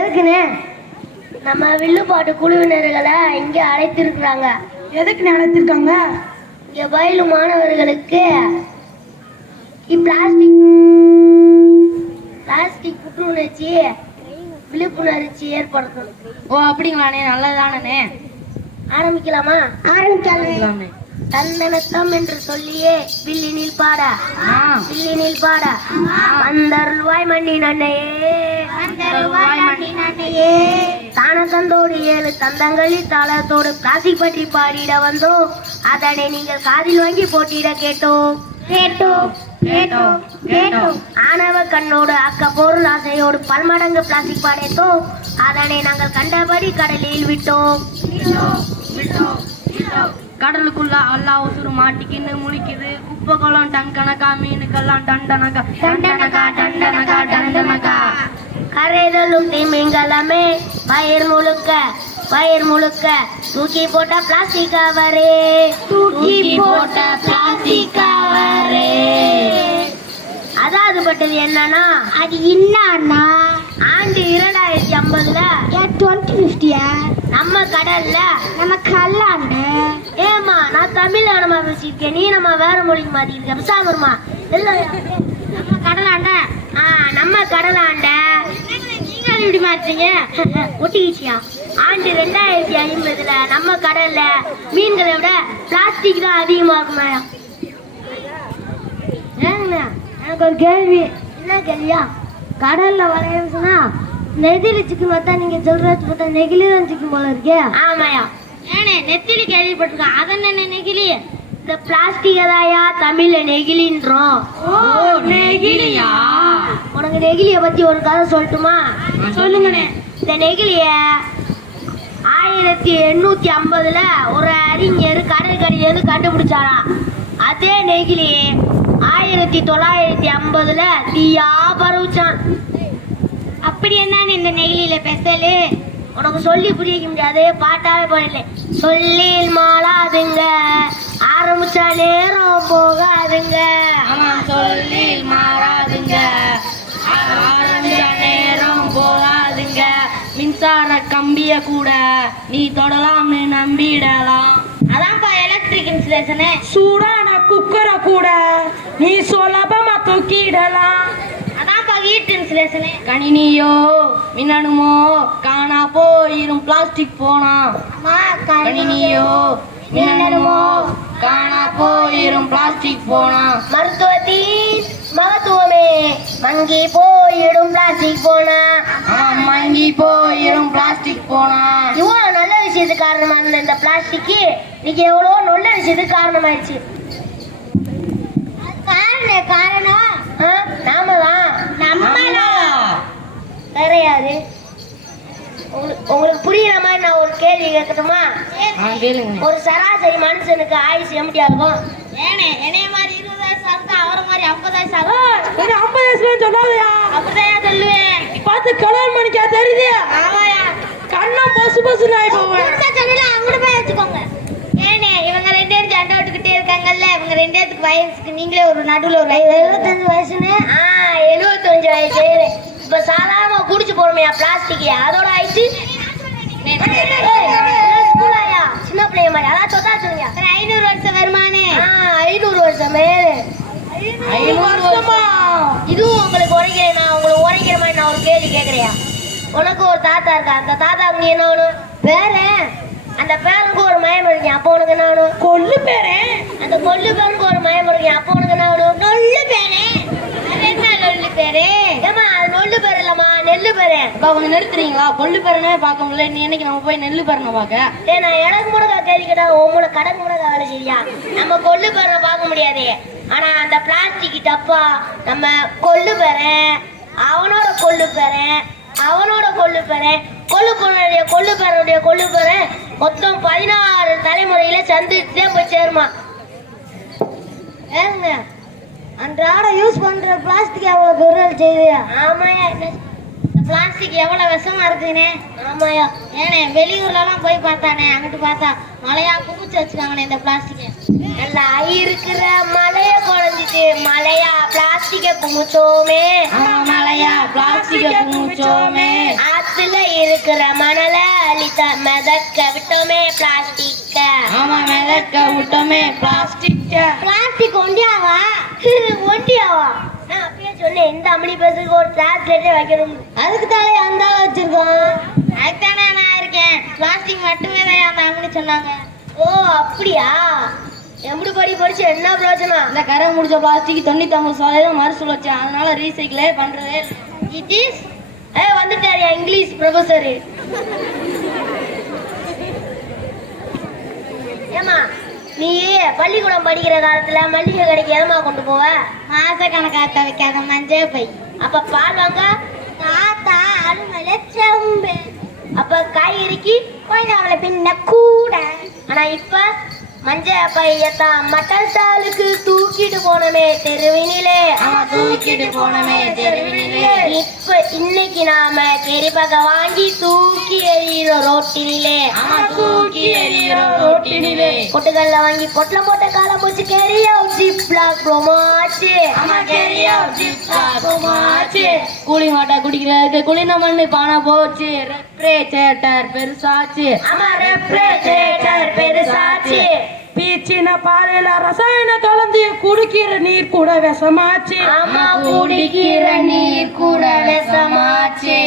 எதுக்குண்ணே? நம்ம வில்லுப்பாட்டு குழுவினர்களை இங்கே அழைத்திருக்கிறாங்க. எதுக்குன்னு அழைத்திருக்காங்க? இங்கே பயிலும் மாணவர்களுக்கு பிளாஸ்டிக் புற்றுணர்ச்சி விழிப்புணர்ச்சி ஏற்படுத்தணும். ஓ அப்படிங்களாண்ணே, நல்லதானே. ஆரம்பிக்கலாமா? ஆரம்பிக்கலாமே. தன்னனத்தம் என்று சொல்லியே வில்லினில் பாட வில்லினில் பாட வந்தருள்வாய் மண்ணி நன்னையே தானத்தந்தோடு 7 தந்தங்களில் தாளத்தோடு பிளாஸ்டிக் பற்றி பாடிட வந்தோம். அதனை நீங்கள் காதில் வாங்கி போட்டியிட கேட்டோம். ஆணவ கண்ணோடு அக்க பொருள் ஆசையோடு பல்மடங்கு பிளாஸ்டிக் பாடைத்தோம். அதனை நாங்கள் கண்டபடி கடலில் விட்டோம். கடலுக்குள்ள எல்லா உசுறு மாட்டிக்கின்னு முழிக்குது. குப்பை குளம் டன் கணக்கா, மீனுக்கெல்லாம் டண்டனக்கா. கரைதலும் திமிங்கலமே பயிர் முழுக்க தூக்கி போட்ட பிளாஸ்டிக் கவரே அதாவது பட்டது என்னன்னா, அது என்னன்னா ஆண்டு 2050 நம்ம கடல்ல நம்ம கல்லாண்டு. ஏமா நான் தமிழ்நாடுமா பேசியிருக்கேன், நீ நம்ம வேற மொழிக்கு மாத்திருக்க. விசாகருமா நம்ம கடலாண்ட நம்ம கடலாண்ட நீங்க இப்படி மாற்றீங்க ஒட்டிக்கிச்சியா? ஆண்டு 2050 நம்ம கடல்ல மீன்களை விட பிளாஸ்டிக் தான் அதிகமா இருக்குமா? ஏங்க எனக்கு ஒரு கேள்வி. என்ன கேள்வியா? கடல்ல வரையா நெத்திலி சிக்கன் பார்த்தா நீங்க சொல்றது பார்த்தா நெகிழி தான் சிக்கன் போல இருக்கே. ஆமாயா. ஏனே நெத்திலி கேள்விப்பட்டிருக்கேன், அதென்ன நெகிழி? இந்த பிளாஸ்டிக் தாயா தமிழ்ல நெகிழின்றோம். நெகிழியா? உனக்கு நெகிழிய பத்தி ஒரு கதை சொல்லட்டுமா? சொல்லுங்கண்ணே. இந்த நெகிழிய 1850 ஒரு அறிஞர் கடற்கரையிலிருந்து கண்டுபிடிச்சாராம். அதே நெகிழி 1950 தீயா பரவுச்சான். அப்படி என்னன்னு இந்த நெகிழியில பெசலு? உனக்கு சொல்லி புரிய முடியாது, பாட்டாவே போடல. சொல்லில் மாளாதுங்க, ஆரம்பிச்சா நேரம் போகாதுங்க. சொல்லில் மாறாதுங்க, ஆரம்பிச்சா நேரம் போகாதுங்க. மின்சார கம்பிய கூட நீ தொடலாம்னு நம்பிடலாம். அதான்ப்பா எலக்ட்ரிக் இன்சுலேஷனு. சூடான குக்கரை கூட நீ சுலபமா தூக்கிடலாம். அதான்ப்பா ஹீட் இன்சுலேஷனு. கணினியோ மின்னணுமோ காணா போயிரும் பிளாஸ்டிக் போனா. கணினியோ மின்னணுமோ காணா போயிரும் பிளாஸ்டிக் போனா. மருத்துவத்தின் மகத்துவமே மங்கி போயிடும் பிளாஸ்டிக் போனா. மங்கி போயிரும் பிளாஸ்டிக் போனா. இவ்வளவு நல்ல விஷயத்துக்கு காரணமா இருந்த இந்த பிளாஸ்டிக் இன்னைக்கு எவ்வளோ நல்ல விஷயத்துக்கு காரணமாயிடுச்சு. காரணம் வேற யாரு? உங்களுக்கு புரியுற மாதிரி நான் ஒரு கேள்வி கேட்கட்டுமா? ஒரு சராசரி மனுஷனுக்கு ஆயுசு எம்டியா இருக்கும்? என்னைய மாதிரி 20 வயசு ஆகும், அவரை மாதிரி 50 வயசு ஆகும். 50 வயசுல சொல்லாதயா? அப்படிதான் சொல்லுவேன். பார்த்து கல்யாணம் பண்ணிக்கா தெரியுது. ஆமாயா, கண்ணம் பசு பசுன்னு ஆகி போவேன். அங்கிட்டு போய் வச்சுக்கோங்க. இவங்க 2 பேரும் சண்டை விட்டுக்கிட்டே இருக்காங்கல்ல, இவங்க 2 பேருக்கு வயசுக்கு நீங்களே ஒரு நடுவில் ஒரு 75 வயசுன்னு. 75 வயசு. இப்ப சாதாரண குடிச்சு போறோமையா பிளாஸ்டிக், அதோட ஆயிடுச்சு சின்ன பிள்ளைங்க மாதிரி. அதான் சொத்தா சொல்லுங்க. 500 வருஷம் வருமானே? 500 வருஷம் மேலே. 500 வருஷமா? இதுவும் உங்களுக்கு உரைக்கிறேன். நான் உங்களுக்கு உரைக்கிற மாதிரி நான் ஒரு கேள்வி கேட்கறியா? உனக்கு ஒரு தாத்தா இருக்கா, அந்த தாத்தாவுக்கு நீ என்ன வேணும்? பேரன். அந்த பேருக்கு ஒரு மயம் இருக்கேன், அப்போ உனக்கு என்ன வேணும்? கொல்லு பேரன். அந்த கொல்லு பேருக்கு ஒரு மயம் இருக்கேன், அப்போ உனக்கு என்ன வேணும்? நொல்லு பேரே. என்ன நொல்லு பேரு? ஏமா அது நொல்லு பேர் இல்லம்மா, நெல்லு பேரு. அப்பா கொஞ்சம் நிறுத்துறீங்களா? கொல்லு பேரனே பார்க்க முடியல, நீ என்னைக்கு நம்ம போய் நெல்லு பேரனை பார்க்க? நான் எனக்கு முடக்கா கேள்வி கேட்டா உங்களோட கடக்கு முடக்கா வேலை சரியா? நம்ம கொல்லு பேரனை பார்க்க முடியாது. ஆனா அந்த பிளாஸ்டிக் டப்பா நம்ம கொல்லு பேரன், அவனோட கொல்லு பேரன், அவனோட கொல்லு பேரன், கொல்லு பேரன் மொத்தம் 16 தலைமுறையில சந்திச்சுட்டே போய் சேருமா. ஏங்க அன்றாட யூஸ் பண்ற பிளாஸ்டிக் எவ்வளவு பொருள் செய்யுது? ஆமாயா, பிளாஸ்டிக் எவ்வளவு விஷமா இருக்குன்னு. ஆமாயா. வெளியூர்லாம் போய் பார்த்தானே, அங்கிட்டு பார்த்தா மழையா குமிச்சு வச்சுக்காங்கண்ணே இந்த பிளாஸ்டிக். நல்லா இருக்கிற மழைய குறைஞ்சிட்டு மழையா பிளாஸ்டிக்க குமிச்சோமே. மழையா பிளாஸ்டிக்க குமிச்சோமே. ஆத்துல இருக்கிற மணல அழித்த மிதக்க விட்டோமே பிளாஸ்டிக்க. ஆமா மிதக்க விட்டோமே பிளாஸ்டிக்க. பிளாஸ்டிக் ஒண்டியாவா? ஒண்டியாவா? நான் அப்பயே சொன்னேன் இந்த அம்மனி பஸ்ஸுக்கு ஒரு டிரான்ஸ்லேட்டே வைக்கணும். அதுக்கு தானே அந்த ஆள் வச்சிருக்கோம். அதுதானே நான் இருக்கேன். பிளாஸ்டிக் மட்டுமே தான் அந்த அம்மனி சொன்னாங்க. ஓ அப்படியா? எப்படி படிச்சு என்ன பிரயோஜனம்? இந்த கரை முடிச்ச பிளாஸ்டிக் 99% மறுசுழற்சி, அதனால ரீசைக்கிளே பண்றதே. இட் இஸ் வந்துட்டாரு இங்கிலீஷ் ப்ரொஃபஸர். ஏமா நீ பள்ளிக்கூடம் படிக்கிற காலத்துல மல்லிகை கடைக்கு எதமா கொண்டு போவ? மாச கணக்காத்த வைக்காத மஞ்சள் பை. அப்ப பால் வாங்க தாத்தா அருமலை செம்பு. அப்ப காய்கறிக்கு கொஞ்சம் பின்ன கூட. ஆனா இப்ப மஞ்சள் பையத்தான் மட்டன் சாலுக்கு தூக்கிட்டு போனமே தெருவினிலே. தூக்கிட்டு போனமே தெருவினிலே. இப்ப இன்னைக்கு நாம கெரிபக வாங்கி தூக்கி எறிகிறோம் ரோட்டினிலே. தூக்கி எறிகிறோம் ரோட்டினிலே. பொட்டுக்கல்ல வாங்கி பொட்டலம் போட்ட காலம் போச்சு. கெரியா ஜிப்லாக் ப்ரோமாச்சு. கூலி மாட்டா குடிக்கிறதுக்கு குளின மண்ணு பானை போச்சு. ரெஃப்ரிஜரேட்டர் பெருசாச்சு. பெருசாச்சு. பீச்சின பாலையில ரசாயன கலந்து குடிக்கிற நீர் கூட விஷமாச்சு. குடிக்கிற நீர் கூட விஷமாச்சு.